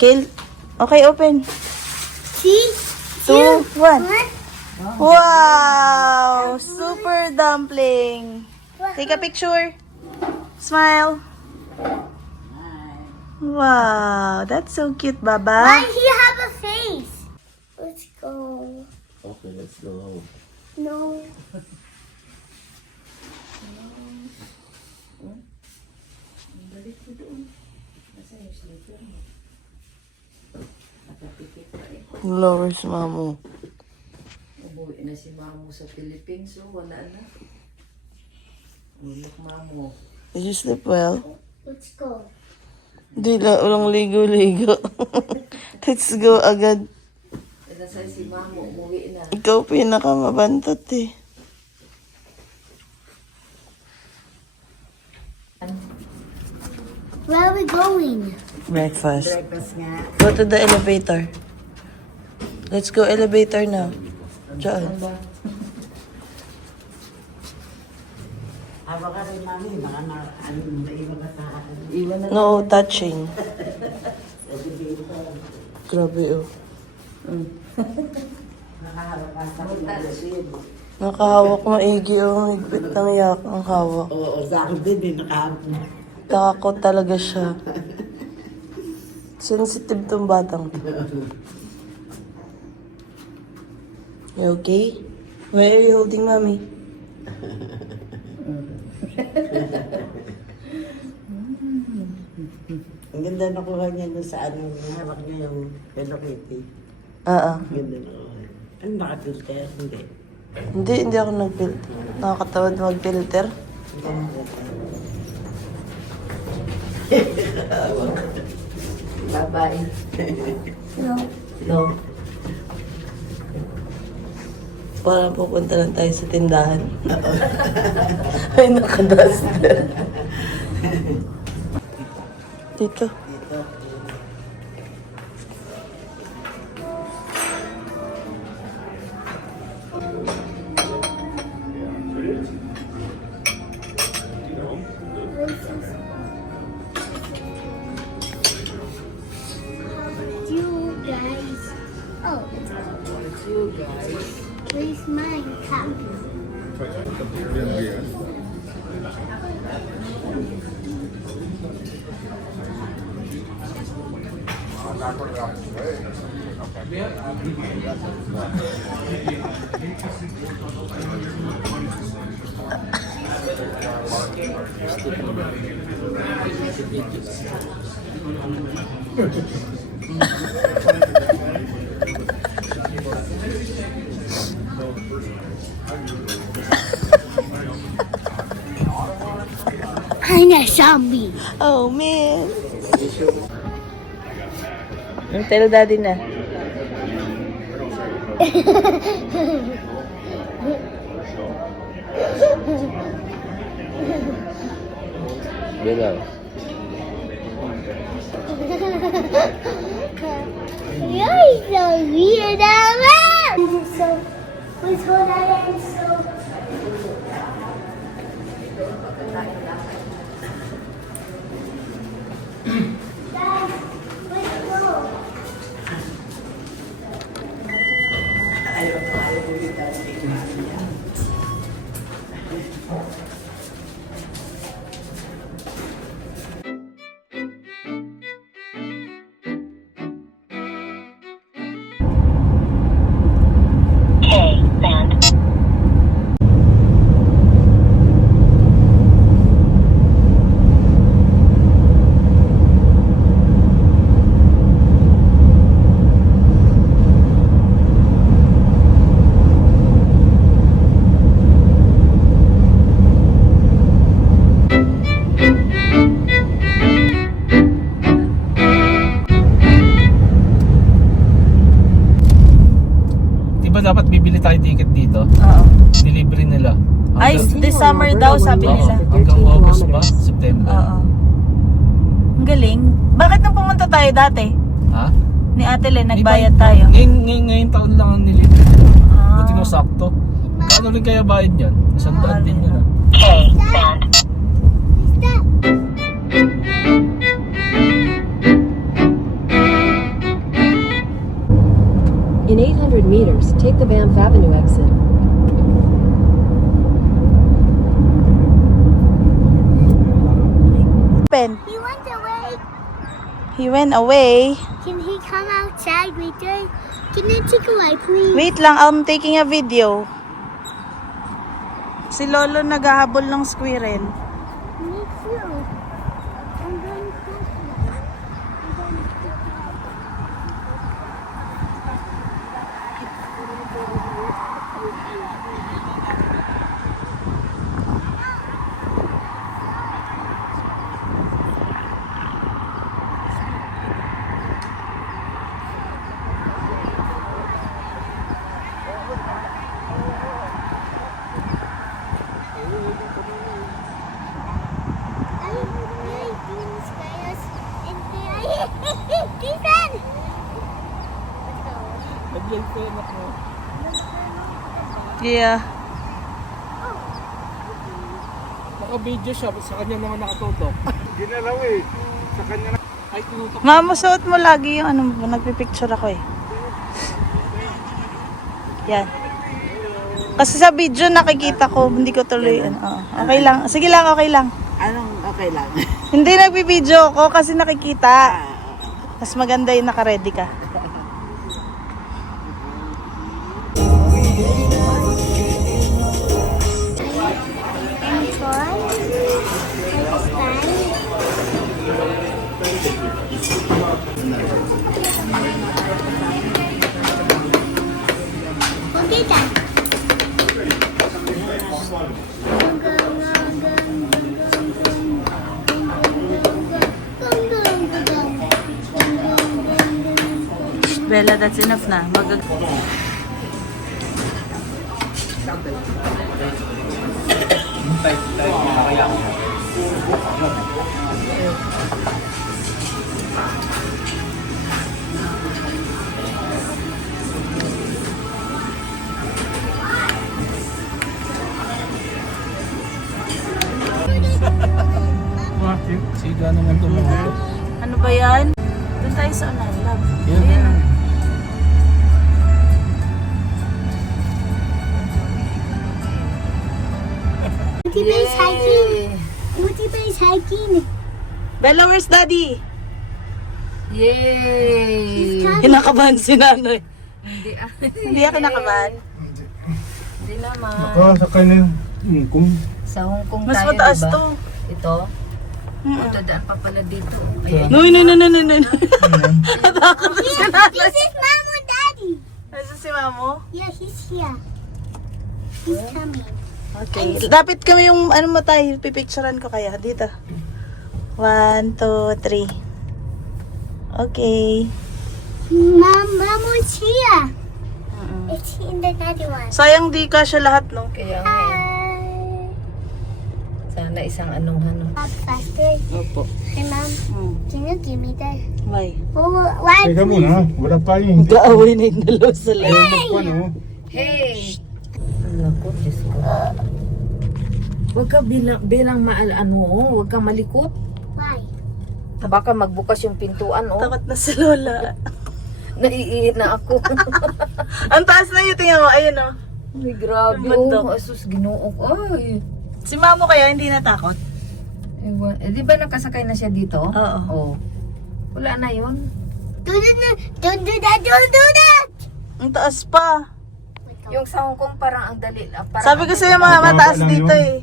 Scale. Okay, open. 3, 2, 2, 1. 1. Wow! Super dumpling. Take a picture. Smile. Wow, that's so cute, Why Baba. he have a face? Let's go. Okay, let's go home. No. Lowers Mamu. Umuwi na si Mamo sa Philippines, so wala na. Ulok Mamo. Did you sleep well? Let's go. Di lang, walang ligo-ligo. Let's go agad. Nasaan si Mamo, umuwi na. Ikaw pinakamabantot eh. Where are we going? Breakfast. Breakfast nga. Go to the elevator. Let's go elevator now. Diyan. Awa ka rin, mami. Baka naiwan ka sa akin. Iwan na. No touching. Grabe oh. Nakaharap ka sa akin. Nakahawak maigi oh. Higpit ng yak ang hawak. Oo, sa akin din eh. Nakaharap na. Takot talaga siya. Sensitive tong batang to. You okay? Why are you holding mommy? Ang ganda nakuha niya doon sa anong hawak niya yung Hello Kitty. Ah. Ang ganda nakuha niya. Ano nakafilter? Hindi. Hindi ako nag-filter. Nakakatawad mag-filter. Hindi ka nakafilter. Bye-bye. No. No. Parang pupunta lang tayo sa tindahan. Ay, nakaduster. Dito. Dito. You guys. Oh, It's you guys. where's my cup? I'm a zombie. Oh, man. Tell daddy na. Bilang. You're so weird, Emma. So, which one I am so. Guys, let's go. Diba dapat bibili tayo ticket dito? Oo. Delivery nila. Ay, this summer daw, sabi Oo, nila. hanggang August ba? September. Oo. Ang galing. Bakit nung pumunta tayo dati? Ha? Ni Ate Len, nagbayad tayo. Ngayon taon lang ang nilibre. Ah. Buti mo sakto. Kano rin kaya bayad yan? 100 din yun ah. What's that? Take the Banff Avenue exit. He went away. He went away. Can he come outside later? Can you take away, please? Wait lang, I'm taking a video. Si Lolo naghahabol ng squirrel. Me too. I'm going to I'm going to Ethan! Yeah. Naka-video siya, sa kanya naman nakatutok. Ginalaw eh. Sa kanya na... Ay, tinutok. Mama, suot mo lagi yung ano, nagpipicture ako eh. Yan. Kasi sa video nakikita ko, hindi ko tuloy. Okay lang. Sige lang, okay lang. Anong okay lang? Hindi nagbibideo ko kasi nakikita. Mas maganda yung naka-ready ka. Okay, Dad. Bella, that's enough na. Siga naman ito mga ito. Ano ba yan? Doon tayo sa unan, love. Yan. Ayan o. Muti Bay's hiking. Muti Bay's hiking. Bella, where's daddy? Yay! He's coming. Kinakabahan si nanay. Hindi Hindi ako kinakabahan. Hindi naman. Sa kanya kung Sa Hong Kong Mas tayo, mataas diba? to. Ito? O, dadaan pa pala dito. Ayan. No. Natakot si nanay. This is Mom and Daddy. Nasa si mamo? Yeah, he's here. He's coming. Okay. Dapat kami yung ano mo tayo, pipicturean ko kaya dito. 1, 2, 3. Okay. Mom was here. It's in the daddy one. Sayang di ka siya lahat, no? Kaya nga, Hi. sana isang anong ano. Up faster. Opo. Hey, Mom. Can you give me that? Why? Why? teka muna, wala pa yun. Kaaway na yung dalawa sa live. Ano? Hey! Naku, Diyos ko. Huwag ka bilang huwag ka malikot. Why? Baka magbukas yung pintuan, oh. Takot na si Lola. Naiiit na ako. Ang taas na yun, tingnan mo. Ayun, oh. Ay, grabe, Ang bundok. oh. Asus, ginoo. Ay. Si mamo kaya hindi natakot? Ewan. Di ba nakasakay na siya dito? Oo. Oh. Wala na yun. Don't do that! Don't do that! Ang taas pa. Yung sa Hong Kong parang ang dali. Parang Sabi ko sa'yo mga mataas dito eh.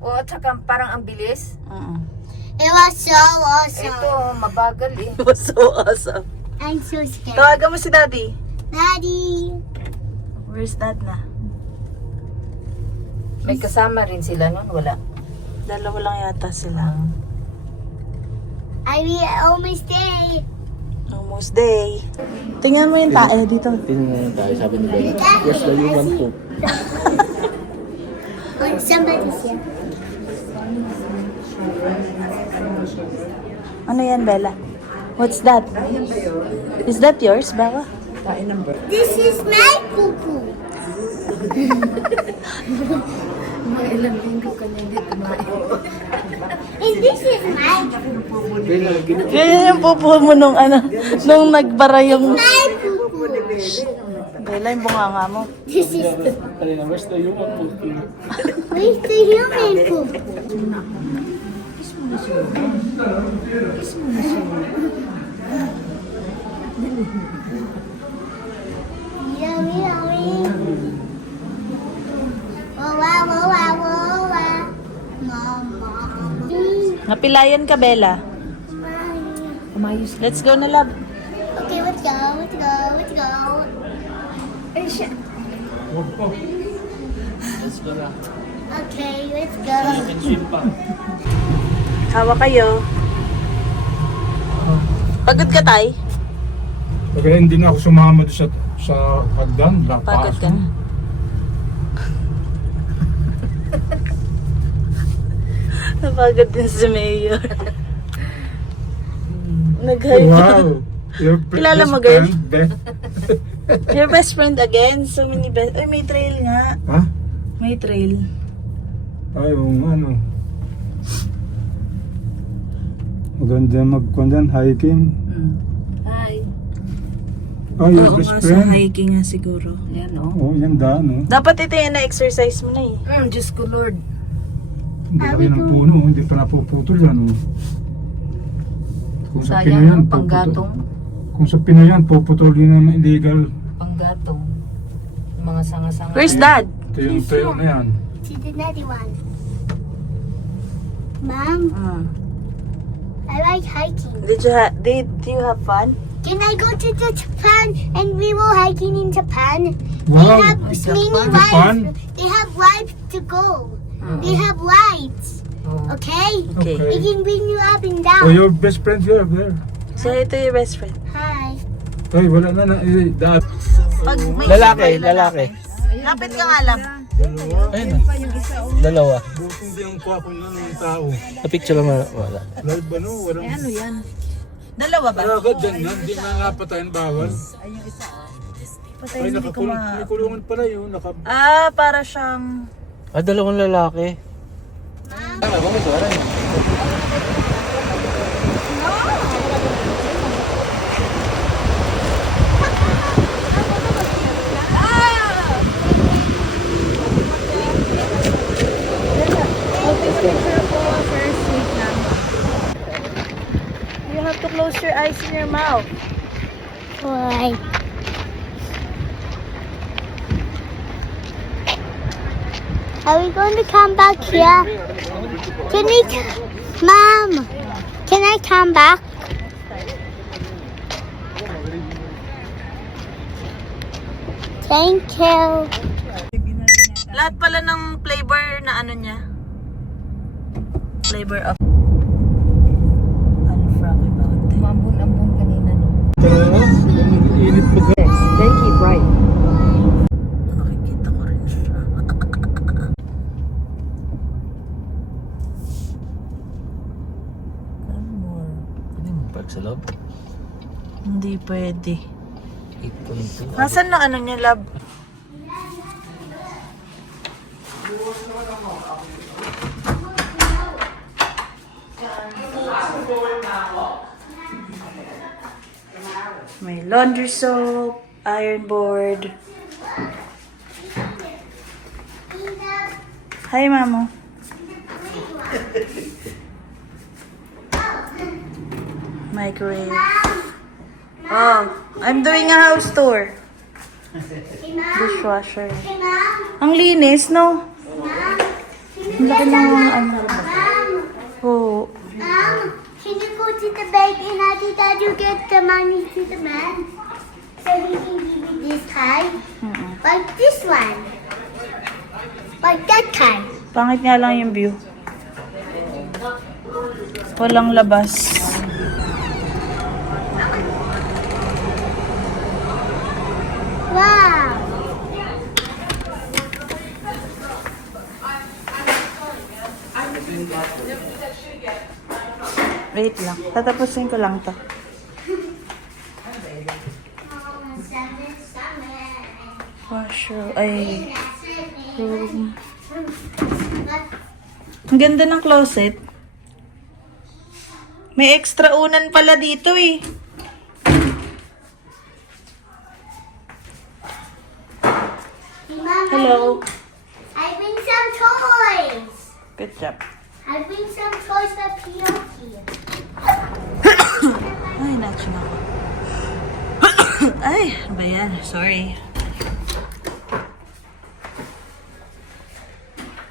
Oo, at saka parang ang bilis. It was so awesome. Ito, mabagal eh. It was so awesome. I'm so scared. Tawagan mo si Daddy. Daddy. Where's Dad na? May kasama rin sila nun, wala. Dalawa lang yata sila. I will almost stay. Almost day. Tingnan mo yung tae dito. Tingnan tayo, sabi ni Bella. Yes, daw yung 1 poop. When somebody's here. Ano yan, Bella? What's that? Is that yours, Bella? This is my poo-poo. Mga ilang linggo ka niya hindi kumain. And this is my Yan yung pupo mo nung ano, nung nagbara yung... poo-poo. Bella, yung bunganga mo. This is the, Kanina, where's the human food? where's the human poop? Yummy, yummy. Wawa, wawa, wawa. Mama. Napilayan ka, Bella. Umayos. Let's go na, love. Okay, let's go, let's go, let's go. Ay, siya. Let's go na. Okay, let's go. Swim pa. Hawa kayo. Pagod ka, Tay? Kaya hindi na ako sumama doon sa hagdan. Pagod ka na. Napagod din si Mayor. Nag-high Wow! Your Kilala mo, best girl? friend, Beth. Your best friend again. So many best... Uy, may trail nga. Ha? May trail. Ay, ano. Maganda magkundan, hiking. Hi. Oh, your Oo best nga, sa friend. hiking nga siguro. Yan o. Oh, yan daan, oh. Dapat ito yan na-exercise mo na eh. Diyos ko Lord. Hindi pa yan ang puno, hindi pa napuputol yan, oh. Kung sa Sayang, Pinoy yan, no? Panggatong. Kung sa Pinoy yan, puputulin ng illegal. Panggatong. Yung mga sanga-sanga. Where's Dad? Ito yung trail na yan. To the nutty one. Mom, I like hiking. Did you have fun? Can I go to Japan and we will hiking in Japan? Wow! They have many Japan? rides. They have rides to go. They have rides. Oh. Okay? Okay. They can bring you up and Oh, down. your best friend here, there. So ito yung best friend. Hi. Ay, wala na. Daan. Pag may Lalaki, isang lalaki. Lapit ka nga lang. Ayun na. Dalawa. Buti hindi ang kwa ko na ng tao. Na-picture naman. Wala. Live ba no? Walang... Ano yan? Dalawa ba? Pero agad dyan yan, hindi nga napatayin bawal. Patay, Ay, hindi ko may kulungan pala yun. para siyang... Ah, dalawang lalaki. You have to close your eyes and your mouth. Why? Are we going to come back here? Can we, Mom? Can I come back? Thank you. Lahat pala ng flavor na ano niya. Flavor of... Unfrocky Mountain. Umambon-ambon kanina no. Init mo ka. Thank you, right. Nakikita ko rin siya. Pwede mo park sa loob? Hindi pwede. 8.2. Nasaan na ano niya, love? May laundry soap, iron board. Hi, Mamo. Microwave. Oh, I'm doing a house tour. Dishwasher. Hey, Mom. Ang linis, no? Ang laki ng ano. Mom. Oh, Mom, can you go to the bank and ask Dad to get the money to the man? So he can give you this kind? Like this one. Like that kind. pangit nga lang yung view. Walang labas. Wow. Wait lang. Tatapusin ko lang to. Washroom. Ay, room. Ang ganda ng closet. May extra unan pala dito eh. Mom, Hello. I bring some toys. Good job. I bring some toys for Pinocchio. Ay, natching ako. Ay, ano ba yan? Sorry.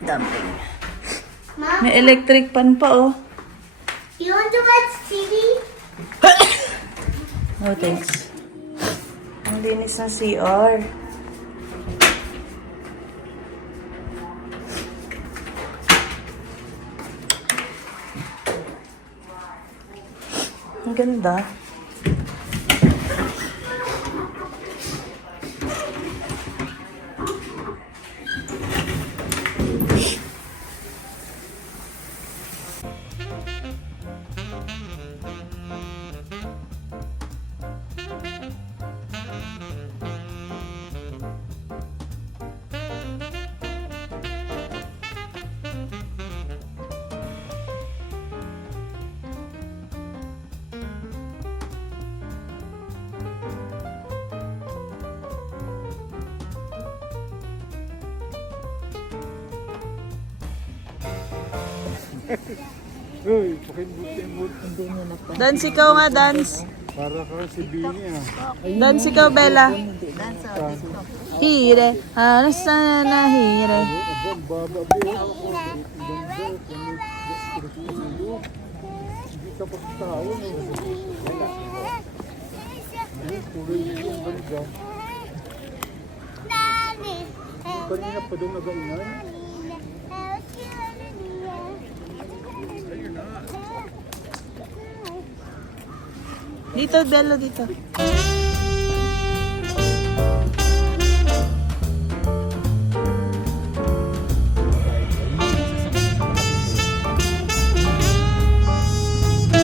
Dumpling. Mom, May electric pan pa, oh. you want to watch TV? No, thanks. Ang linis ng CR. Ang ganda. Uy, pakimbuti-imbuti. Dance ikaw nga, dance. Para ka si Bini ah. Dance ikaw, Bella. Hire. Halos sana na hire. Ang baba, Bini. Hindi ka pagtao. Tuloy yung ganda. Kanina pa daw nag-aingay. Dito, Bella, dito.